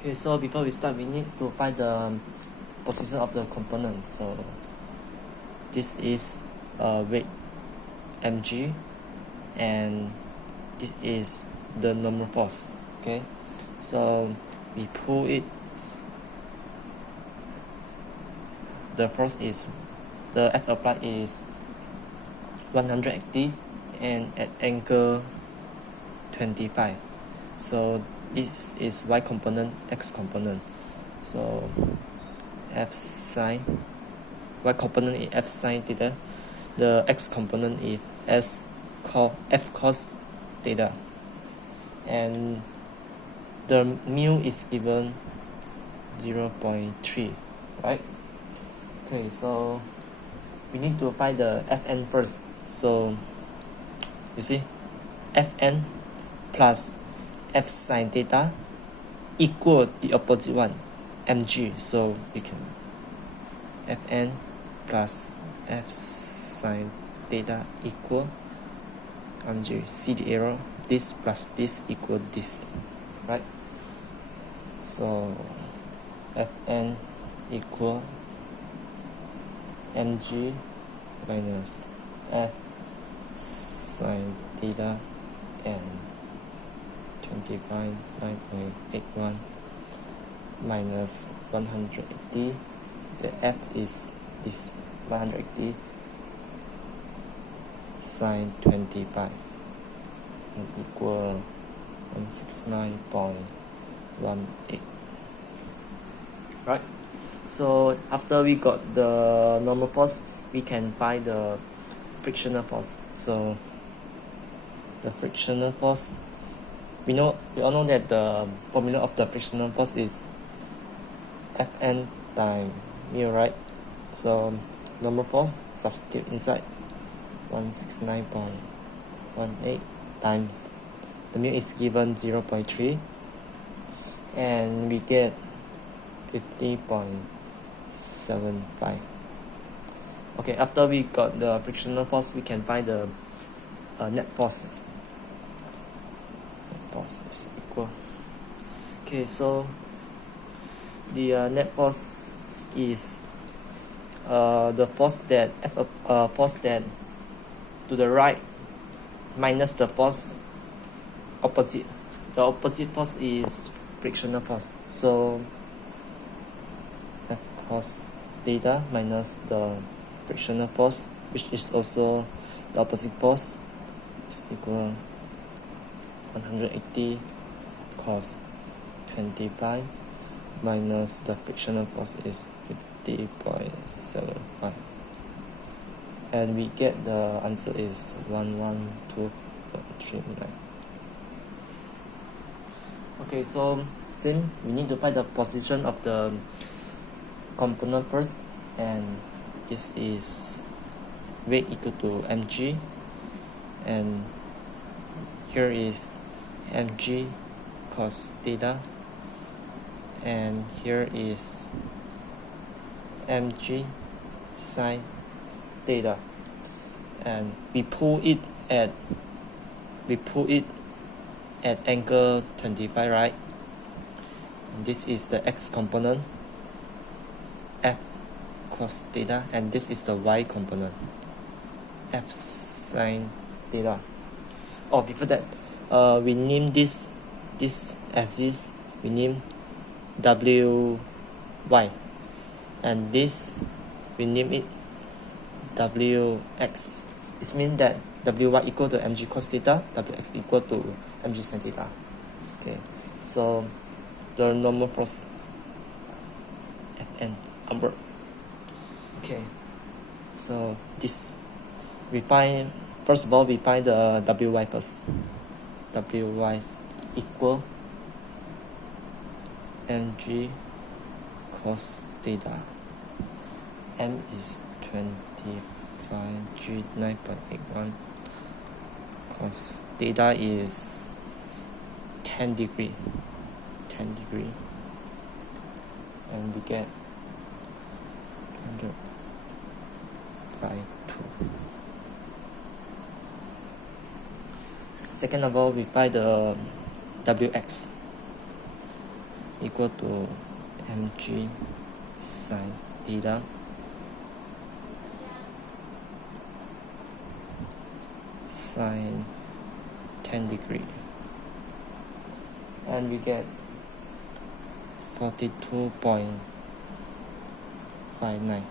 Okay, so before we start, we need to find the position of the component. So this is weight mg, and this is the normal force. Okay, so we pull it. The force is the F applied is 180 and at angle 25. So this is y component, x component. So f sine y component is f sine theta, the x component is f cos theta, and the mu is given 0.3, right? Okay, so we need to find the Fn first. So you see, Fn plus f sine theta equal the opposite one, mg. So we can Fn plus f sine theta equal mg. See the error? This plus this equal this, right? So Fn equal mg minus f sine theta and 25.81 minus 180. The f is this 180 sine 25 equal 169.18. Right? So after we got the normal force, we can find the frictional force. So the frictional force, we all know that the formula of the frictional force is Fn times mu, right? So normal force, substitute inside 169.18 times the mu is given 0.3, and we get 50.75. Okay, after we got the frictional force, we can find the net force. Net force is equal. Okay, so the net force is the force that force that to the right minus the force opposite. The opposite force is frictional force. So F cos theta minus the frictional force, which is also the opposite force, is equal 180 cos 25 minus the frictional force is 50.75, and we get the answer is 112.39. Okay, so since we need to find the position of the component first, and this is weight equal to mg, and here is mg cos theta, and here is mg sine theta, and we pull it at angle 25, right? And this is the x component, f cos theta, and this is the y component, f sine theta. Oh, before that, we name this axis, we name wy, and this we name it wx. It means that wy equal to mg cos theta, wx equal to mg sin theta. Okay, so the normal force Fn convert. Okay, so this we find, first of all we find the wy first. Wy is equal mg cos theta. M is 25, G 9.81, cos theta is 10 degree, and we get 105.2. Second of all, we find the wx equal equal to mg sine theta sine 10 degree, and we get 42.59.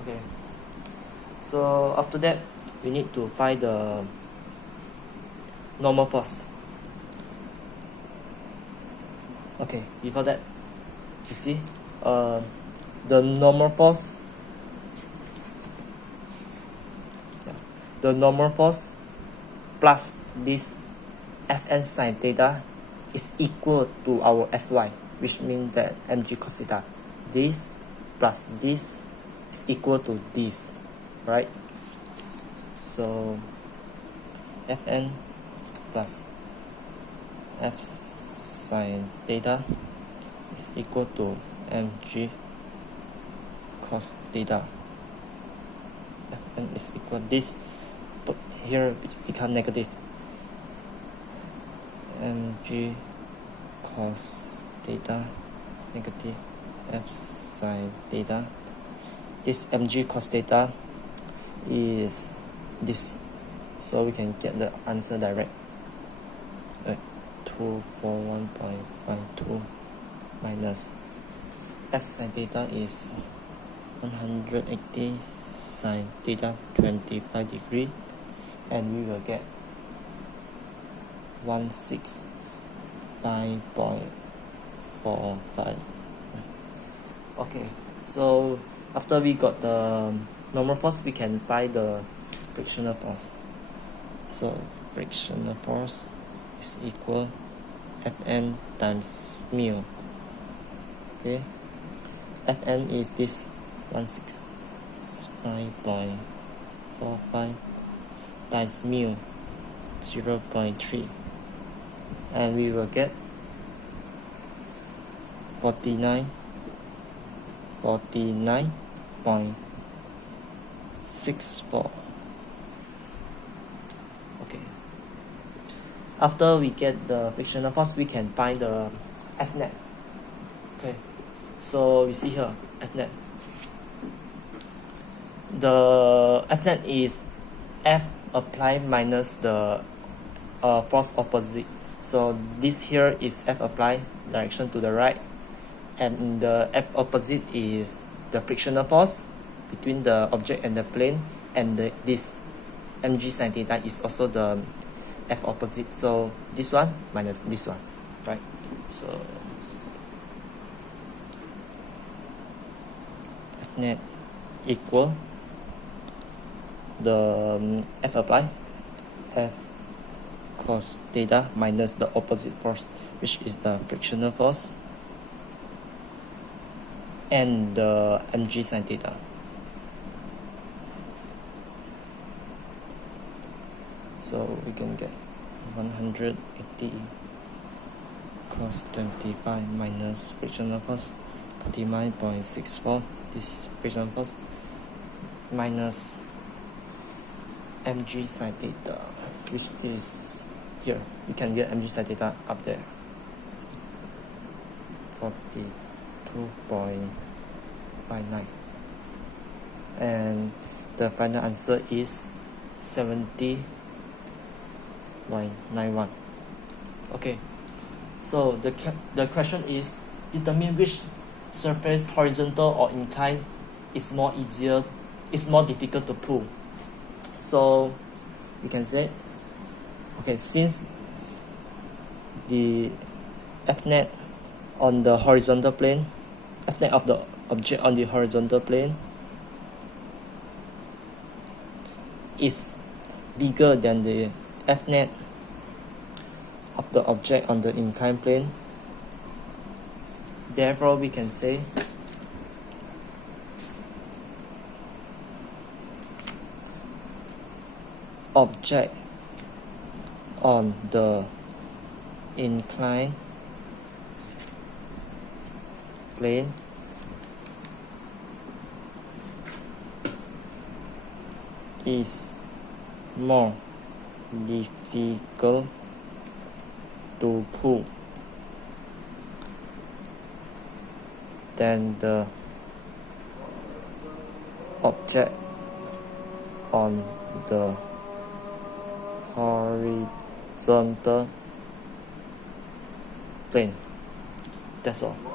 Okay, so after that we need to find the normal force. Okay, before that, you see the normal force, the normal force plus this Fn sine theta is equal to our Fy, which means that mg cos theta. This plus this is equal to this, right? So Fn plus F sine theta is equal to mg cos theta. Fn is equal to this, but here it become negative. Mg cos theta negative F sine theta. This mg cos theta is this, so we can get the answer direct. 241.52 minus F sine theta is 180 sine theta 25 degree, and we will get 165.45. Okay, so after we got the normal force, we can find the frictional force. So frictional force is equal Fn times mu. Okay, Fn is this 165.45 times mu 0.3, and we will get 49.64. Okay, after we get the frictional force, we can find the Fnet. Okay, so we see here Fnet. The Fnet is F applied minus the force opposite. So this here is F applied, direction to the right, and the F opposite is the frictional force between the object and the plane, and this mg sine theta is also the F opposite. So this one minus this one, right? So Fnet equal the F applied, F cos theta minus the opposite force, which is the frictional force, and the mg sine theta. So we can get 180 cos 25 minus frictional force 49.64, this frictional force, minus mg sine theta, which is here. We can get mg sine theta up there, 42.59, and the final answer is 70.91. Okay, so the question is, determine which surface, horizontal or inclined, is more difficult to prove. So we can say, okay, since the Fnet on the horizontal plane, Fnet of the object on the horizontal plane is bigger than the Fnet of the object on the inclined plane, therefore we can say object on the inclined plane is more difficult to prove. than the object on the horizontal plane. That's all.